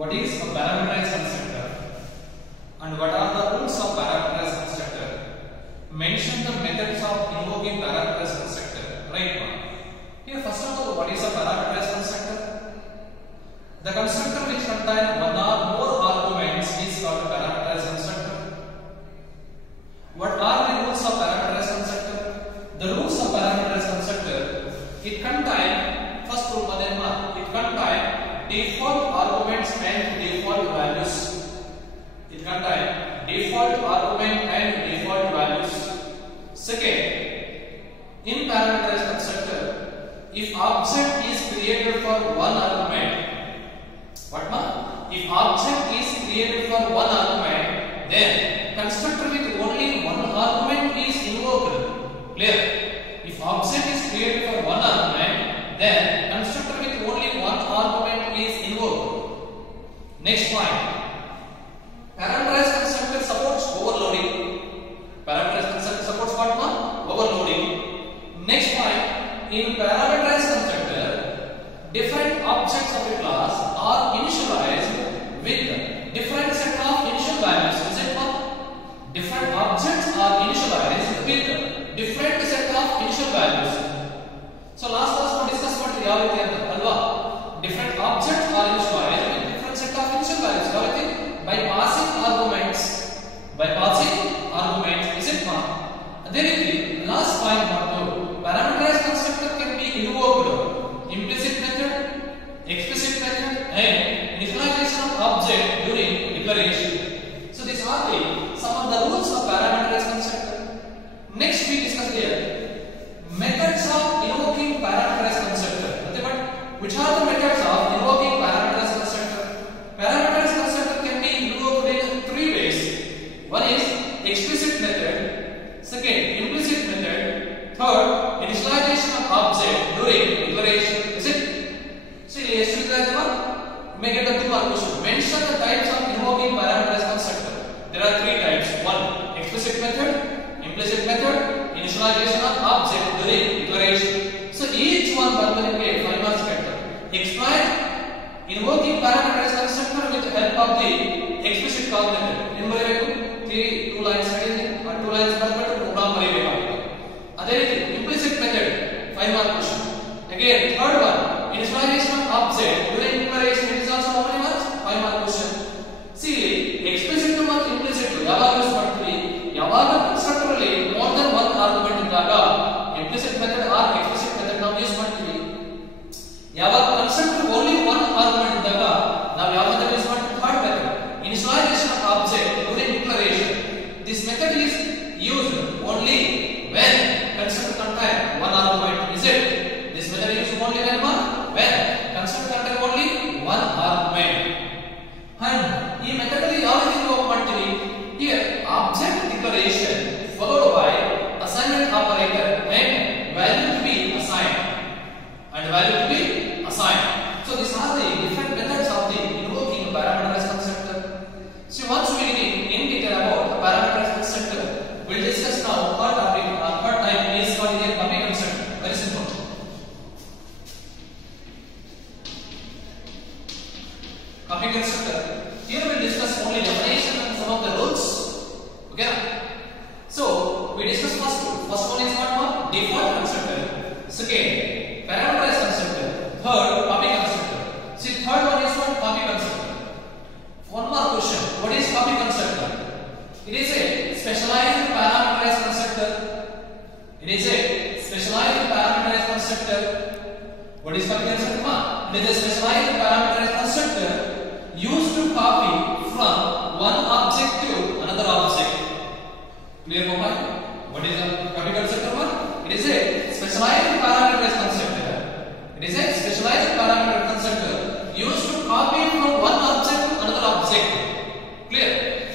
what is a parameterized constructor and what are the rules of parameterized constructor. Mention the methods of invoking parameterized constructor. Right now, here first of all, what is a parameterized constructor? The constructor which contains one or more arguments is called a parameterized constructor. What are the rules of parameterized constructor? The rules of parameterized constructor, it contains, first rule it contains default arguments and default values. It contains default argument and default values. Second, in parameterized constructor, if object is created for one argument, if object is created for one argument, then constructor with only one argument is invoked. Clear? If object is created for one argument, then constructor with only one argument is invoked. Next point. Parameterized constructor supports overloading. Parameterized constructor supports what? Overloading. Next point. In parameterized constructor, different objects of a class are initialized with different set of initial values. Is it one? Different objects are initialized with different set of initial values. So last class we discussed what reality and different objects are initialized with different set of initial values. Reality by passing arguments. Is it one? Then last point parameterized constructor can be invoked implicit method, explicit method, and initialization of object during declaration. So these are some of the rules of parameterized constructor. Next we discuss here methods of invoking parameterized constructor. Which are the methods of invoking parameterized constructor? Parameterized constructor can be invoked in three ways. One is explicit method, second implicit method, third initialization of object during declaration. Is it? See, yesterday one may get a two question. Mention the types of invoking parameterized constructor. There are three types. One, explicit method, implicit method, initialization of object during declaration. So each one will get 5 marks factor. Explain invoking parameterized constructor with the help of the explicit call method. In two lines or 2 lines program implicit method 5 mark question. Again, third one, initialization of object during declaration. It is also how many marks? 5 mark question. See, explicit to mark implicit to yavaga use ಮಾಡ್ತೀವಿ. ಯಾವಾಗ constructor ಅಲ್ಲಿ more than one argument ಇದ್ದಾಗ implicit method or explicit method ನಾವು use ಮಾಡ್ತೀವಿ. ಯಾವಾಗ constructor only one argument ಇದ್ದಾಗ ನಾವು ಯಾವ method ಯೂಸ್ ಮಾಡ್ತೀವಿ? Third method, initialization of object during declaration. This method is used only when constructor contains one argument. Is it? This method is used only when constructor contains only one argument. And ಈ method ಅಲ್ಲಿ ಯಾವ ರೀತಿ work ಮಾಡ್ತೀವಿ? Here object declaration followed by assignment operator and value to be assigned. So these are the different methods of the invoking parameterized constructor. So once we begin in detail about the parameterized constructor, we'll discuss now third topic. Third type is called the copy constructor. Very simple. Copy constructor. Here we'll discuss only definition and some of the rules. Okay. So we discuss first rule. First one is what? Default constructor. Second, parameterized constructor. Third, copy constructor. See, third one is what? Copy constructor. One more question. What is copy constructor? It is a specialized parameterized constructor. What is copy constructor? It is a specialized parameterized constructor used to copy from one object to another object. Clear, Mobile? What is a copy constructor one? It is a specialized parameterized constructor. Used to copy from one object to another object. Clear?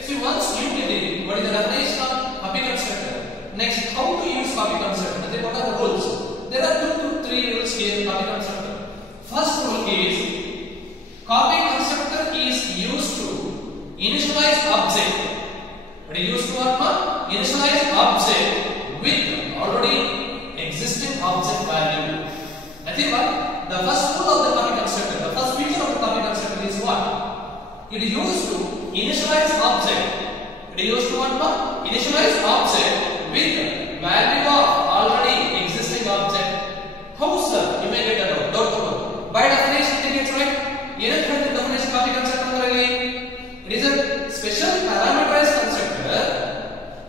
See, once you get it, what is the definition of copy constructor? Next, how to use copy constructor? What are the rules? There are 2 to 3 rules here in copy constructor. First rule is copy constructor is used to initialize object. But it used to initialize object with already existing object value. I think what? The first rule of the copy constructor, the first feature of the copy constructor is what? It is used to initialize object. It is used to what? Initialize object with value of already existing object. How, sir? You may get a doubt. By definition, it gets right. What is the definition copy constructor? It is a special parameterized constructor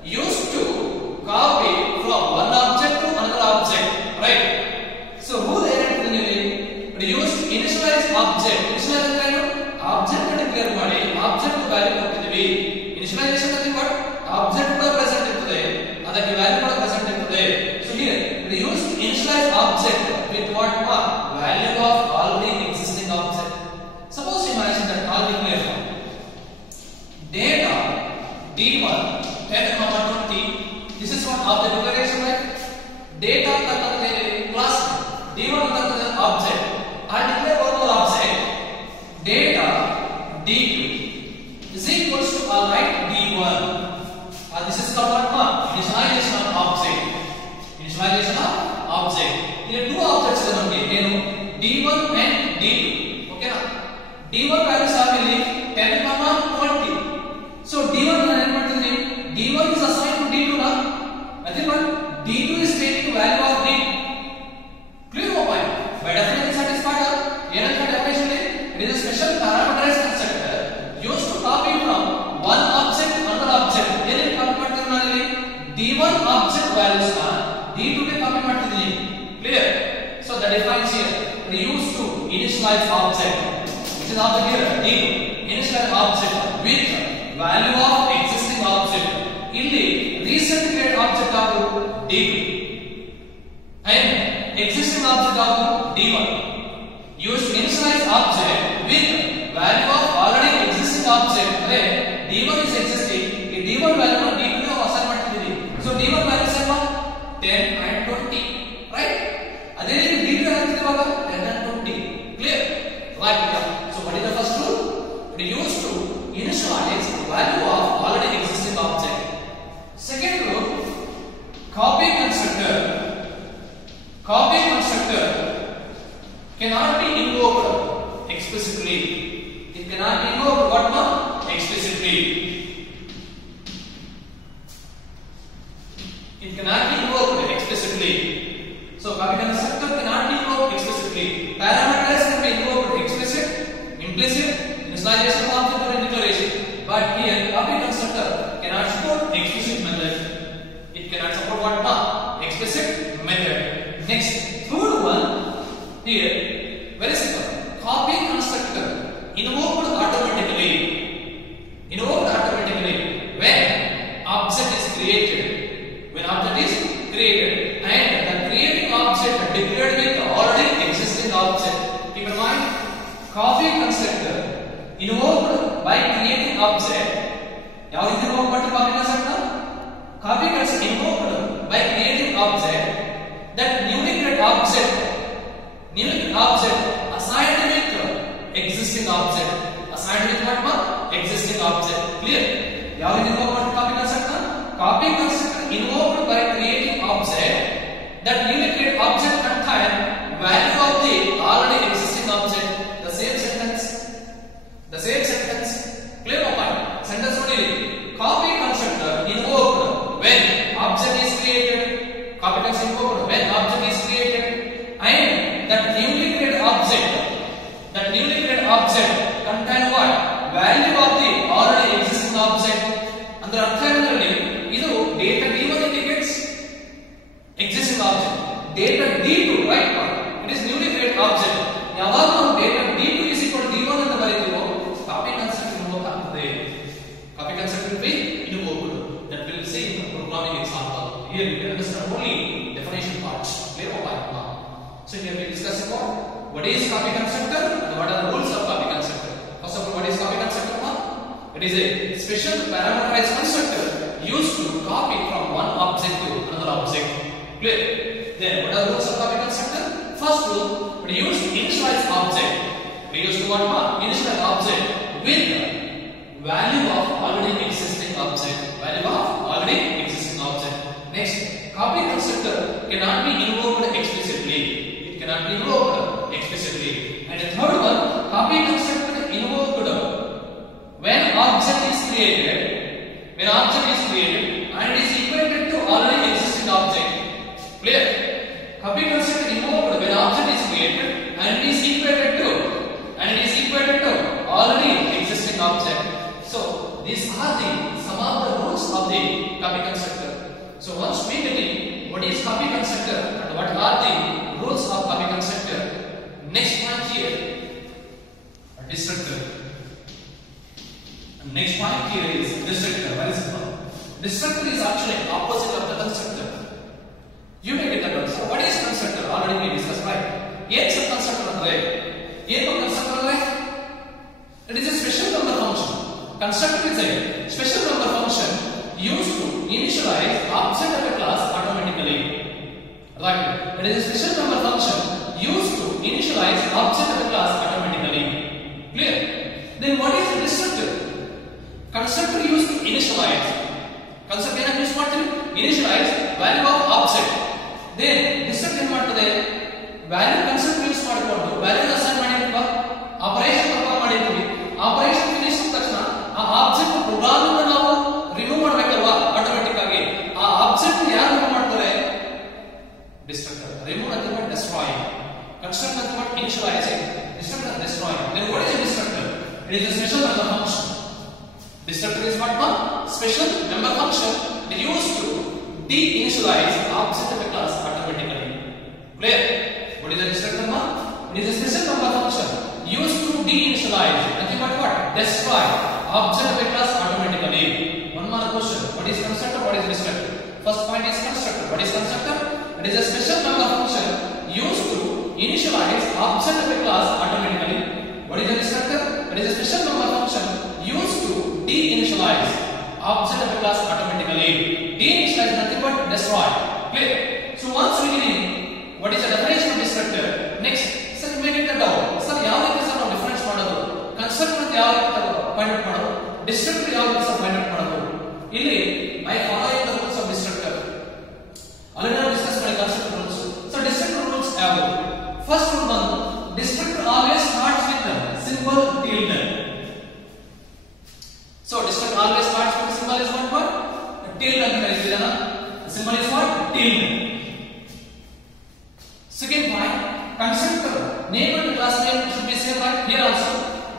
used to copy from one object to another object, right? So, who they are it is used to initialize object. Initialize value object declare ಮಾಡಿ object value ಕೊಟ್ಟಿದ್ದೀವಿ. Initialization ಅಂದ್ರೆ what? Object ಕೂಡ present ಇರ್ತದೆ, ಅದಕ್ಕೆ value ಕೂಡ present ಇರ್ತದೆ. So here it is used to initialize object with what? Value of already existing object. Suppose imagine that I'll declare data d1 10, 20. This is what object declaration, right? Data ಅಂತಂದ್ರೆ class d1 ಅಂತಂದ್ರೆ object. I declare one more object data d2 is equals to I'll write d1. This is called what? Initialization of object. Initialization of object. Here two objects are there. d1 and d2. Okay na? d1 values are 10, 20. So d1 d1 is assigned to d2 na. I think what? d2 is taking value of d2. Clear or point? By definition satisfied. It is a special parameterized constructor used to copy from one object to another object. Here copy d1 object values na d2 ke copy ಮಾಡ್ತಿದ್ದೀನಿ. Clear? So that defines here. It is used to initialize object. Which is object here d2. Initialize object with value of existing object. ಇಲ್ಲಿ recent created object ಆgu d2 and existing object ಆgu d1. Used to initialize object with value of already existing object. d1 is existing. The d1 value na d2 ಗೆ assign ಮಾಡ್ತಿದ್ದೀವಿ. So d1 value is what? 10 and 20, right? ಅದೇ ರೀತಿ d2 ಹಾಕ್ತಿದ್ದೀವಿ ಇವಾಗ 10 and 20. Clear? Right. So what is the first rule? It is used to initialize value of already existing object. Second rule, copy constructor. Copy constructor cannot be invoked explicitly. It cannot be invoked what? Explicitly. It cannot be invoked explicitly. So copy constructor cannot be invoked explicitly. Parameters can be invoked explicit, implicit, initialization of object or declaration. But here copy constructor cannot support explicit method. It cannot support what? Explicit method. Next, third one here, very simple. Copy constructor invoked automatically. Invoked automatically when object is created. When object is created and the creating object declared with already existing object. Keep in mind, copy constructor invoked by creating object. ಯಾವ ರೀತಿ invoked ಮಾಡ್ತಾರೆ copy constructor? Copy constructor invoked by creating object. That newly created object assigned with existing object. Assigned with what? Existing object. Clear? ಯಾವ ರೀತಿ invoked ಮಾಡ್ತಾರೆ copy constructor? Copy constructor invoked by creating object. That newly created object contain value of the already existing object. The same sentence. The same sentence. Clear or not? Sentence only. Copy constructor invoked when object is created. Copy constructor invoked when object is created and that newly created object contain what? Value of the already existing object. ಅಂದ್ರೆ ಅರ್ಥ ಏನಂದ್ರೆ ಇದು data d1 indicates existing object. Data d2, right? It is newly created object. ಯಾವಾಗ ನಾವು data d2 is equal to d1 ಅಂತ ಬರೀತೀವೋ copy constructor invoke ಆಗ್ತದೆ. Copy constructor will be invoked. That we will see in the programming example. Here we can understand only definition parts. Clear or not? So here we discuss about what is copy constructor and what are the rules of copy constructor. First of all, what is copy constructor? It is a special parameterized constructor used to copy from one object to another object. Clear? Then what are the rules of copy constructor? First rule, it is used to initialize object. We use to what? Initialize object with value of already existing object. Value of already existing object. Next, copy constructor cannot be invoked explicitly. It cannot be invoked explicitly. And the third one, copy constructor invoked object is created, and it is equated to already existing object. Clear? Copy constructor invoked when object is created and it is equated to already existing object. So these are some of the rules of the copy constructor. So once we get what is copy constructor and what are the rules of copy constructor, next point here, destructor. Next point here is destructor. Very simple. Destructor is actually opposite of the constructor. You may get that also. What is constructor? Already we discussed, right? Yes, constructor andre. Constructor andre? It is a special number function. Constructor is a special number function used to initialize object of a class automatically. Right? It is a special number function used to initialize object of a class automatically. Clear? Then what is the destructor? Constructor used to initialize. Constructor ಏನು use ಮಾಡ್ತೀವಿ? Initialize value of object. Then destructor ಏನು ಮಾಡ್ತದೆ? Value constructor use ಮಾಡಿಕೊಂಡು value assign ಮಾಡಿರ್ತೀವಿ, operation perform ಮಾಡಿರ್ತೀವಿ. Operation finish ಆದ ತಕ್ಷಣ ಆ ಆಬ್ಜೆಕ್ಟ್ ಪ್ರೋಗ್ರಾಮ್ ಅನ್ನು ನಾವು ರಿಮೂವ್ ಮಾಡಬೇಕಲ್ವಾ ಆಟೋಮ್ಯಾಟಿಕ್ ಆಗಿ. ಆ ಆಬ್ಜೆಕ್ಟ್ ಯಾರು ರಿಮೂವ್ ಮಾಡ್ತಾರೆ? Destructor. Remove nothing but destroying. Construct nothing but initializing. Destructor destroying. Then what is a destructor? It is a special member function. Destructor is what one? Special member function used to de-initialize object of a class automatically. Clear? What is a destructor one? It is a special member function used to de-initialize nothing but what? Destroy object of a class automatically. One more question. What is constructor? What is destructor? First point is constructor. What is constructor? It is a special member function used to initialize object of a class automatically. What is a destructor? It is a special member function used to de-initialize object of a class automatically. De-initialize nothing but destroy. Clear? So once we get in, what is the definition of destructor? Next, sir, you may get the doubt. Sir, ಯಾವ ರೀತಿ sir ನಾವು difference ಮಾಡೋದು? Constructor ಅಂತ ಯಾವ ರೀತಿ find out ಮಾಡೋದು? Destructor ಯಾವ ರೀತಿ ಸರ್ ಫೈಂಡ್ ಔಟ್ ಮಾಡೋದು? ಇಲ್ಲಿ by following the rules of destructor. Already ನಾವು ಡಿಸ್ಕಸ್ ಮಾಡಿ constructor rules. So destructor rules ಯಾವುದು? First rule one, destructor always starts with the symbol tilde. So destructor always starts with the symbol is what? Tilde ಅಂತ ಕರೀತೀವಿ. The symbol is what? Tilde. Second point, constructor name and class name should be same, right? Here also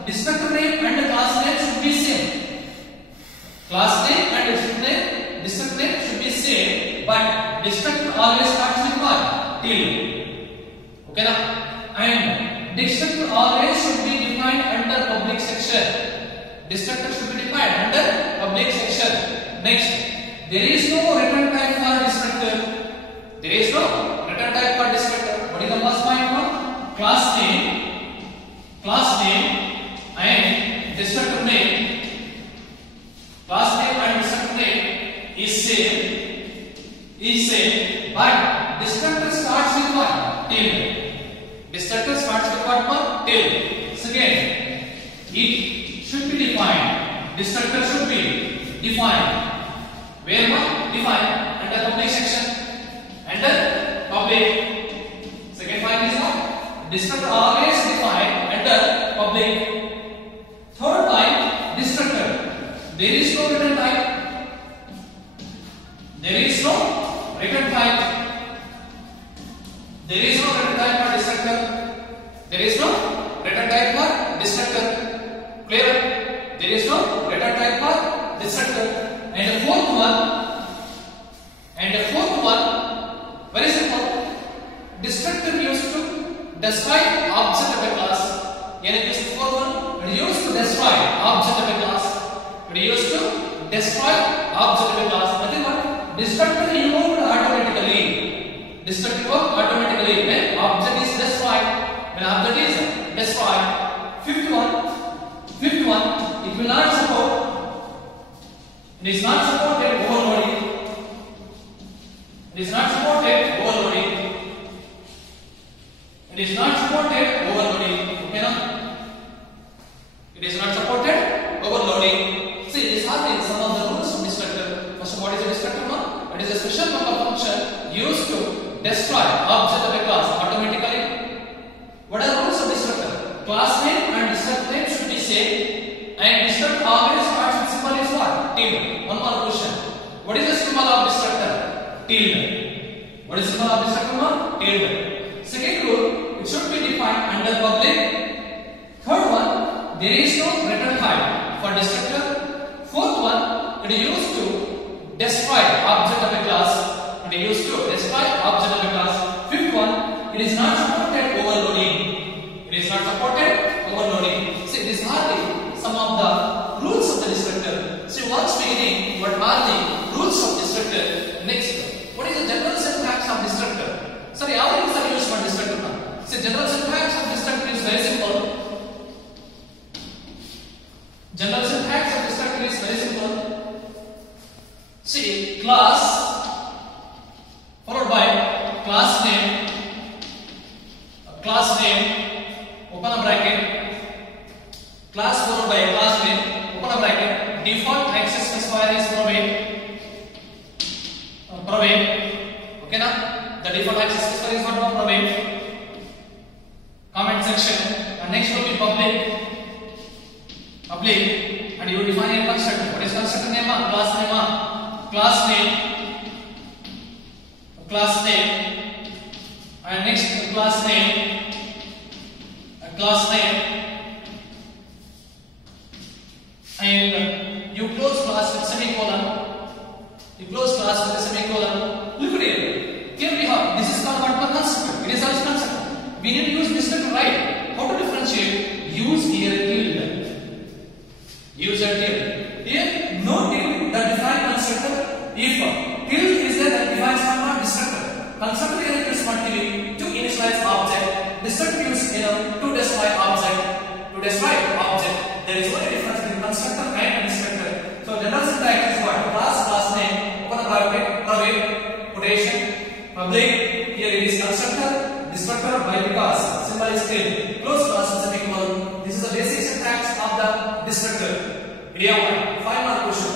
destructor name and class name should be same. Class name and destructor name should be same, but destructor always starts with what? Tilde. Okay na? And destructor always should be defined under public section. Destructor should be defined under public section. Next, there is no return type for destructor. There is no return type for destructor. What is the first point? Class name and destructor name. Class name and destructor name is same, but destructor starts with what? Tilde. Destructor starts with what? Tilde. Second, it should be defined. Destructor should be defined. Where what? Defined under public section. Under public. Second point is what? Destructor always defined under public. Third point, destructor. There is no return type. There is no return type. There is no return type for destructor. There is no return type for destructor. Clear? There is no return type for destructor. And the fourth one, very simple. Destructor used to destroy object of a class. Yani this fourth one, it used to destroy object of a class. It used to destroy object of a class. Nothing but destructor invoked automatically. Destructor invoked automatically when object is destroyed. When object is destroyed. Fifth one, it will not support. It is not supported overloading. It is not supported overloading. It is not supported overloading. Okay, now? It is not supported overloading. See, these are some of the rules of destructor. First, what is a destructor? It is a special member function used to destroy object of a class automatically. What are the rules of destructor? Class name and destructor name should be same, and destructor always starts tilde. One more question. What is the symbol of destructor? Tilde. What is the symbol of destructor? Tilde. Second rule, it should be defined under public. Third one, there is no return type for destructor. Fourth one, it is used to destroy object of a class. It is used to destroy object of a class. Fifth one, it is not supported overloading. It is not supported overloading. See, these are some of the rules of the destructor. See, once beginning, what are the rules of destructor? Next, what is the general syntax of destructor? Sorry, how things are used for destructor now? See, general syntax of destructor is very simple. General syntax of destructor is very simple. See, class followed by class name, open a bracket, class followed by class name, open a bracket, default access specifier is private. Okay na? The default access specifier is what? Private. Comment section, and next will be public, and you will define a constructor. What is constructor name? Class name, and next class name, and you close class with semicolon. Look at here. Here we have, this is called what? Constructor. It is also constructor. We need to use destructor, right? How to differentiate? Use here tilde. Here, no tilde that define constructor. If tilde is there that defines not destructor. Constructor is respectively to initialize object. Destructor is to destroy object. There is only difference between constructor and destructor. So general syntax is what? Class name, open a bracket, private, quotation, public. Here it is constructor, destructor by because symbol is tilde. Close class with semicolon. This is the basic syntax of the destructor. Area 1. 5 mark question.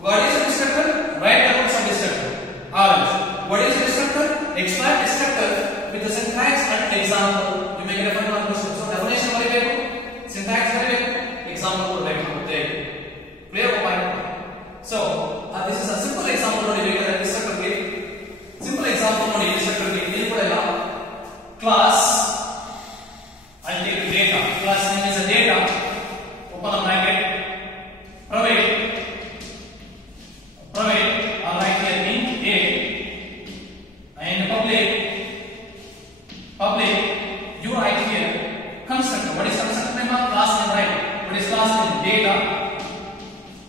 What is a destructor? Write the rules of destructor. Orange. What is a destructor? Explain destructor with the syntax and example. You make a 5 mark question. So definition ಬರಿಬೇಕು, syntax ಬರಿಬೇಕು, example ಬರಿಬೇಕು. Clear point? So this is a simple example ನೋಡಿ ಬೇಕಾದ್ರೆ destructor ಗೆ simple example ನೋಡಿ destructor ಗೆ ಇಲ್ಲಿ ಕೂಡ ಇಲ್ಲ. Class I'll take the data. Class name is a data. Open a bracket. Private. I'll write here int a, and public. You write here constructor. What is constructor name? Class name, right? What is class name? Data.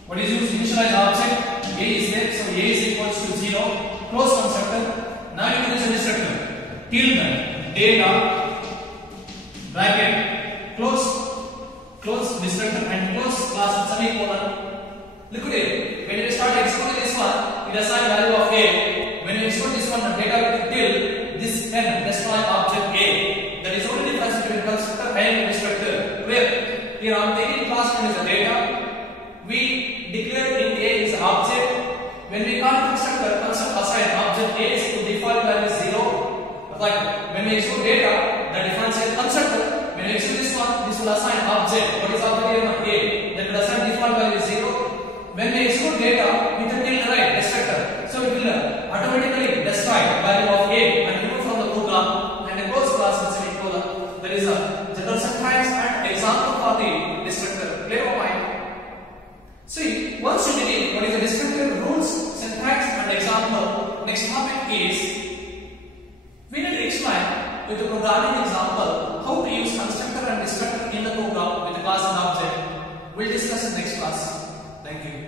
What is used? Initialize object. A is there, so a is equals to 0. Close constructor. Now you can use a destructor. Tilde. Data. Bracket. Close destructor and close class with semicolon. Look at it. When you start exporting this one, it assign value of a. When you export this one, the data with tilde, this can destroy object a. That is only difference between constructor and destructor. Clear? Here I am taking class name as a data. We declare int a is object. When we call constructor assign object a is to default value 0. Like when we export data, the differential constructor. When we export this one, this will assign object. What is object here? A. Then it will assign default value 0. When we export data with a tilde, right, destructor, so it will automatically destroy value of a and remove from the program and a close class with semicolon. There is a general syntax and example for the destructor. Clear point? See, once you believe what is the destructor rules, syntax and example, next topic is we need to explain with the programming example how to use constructor and destructor in the program with the class and object. We'll discuss in next class. Thank you.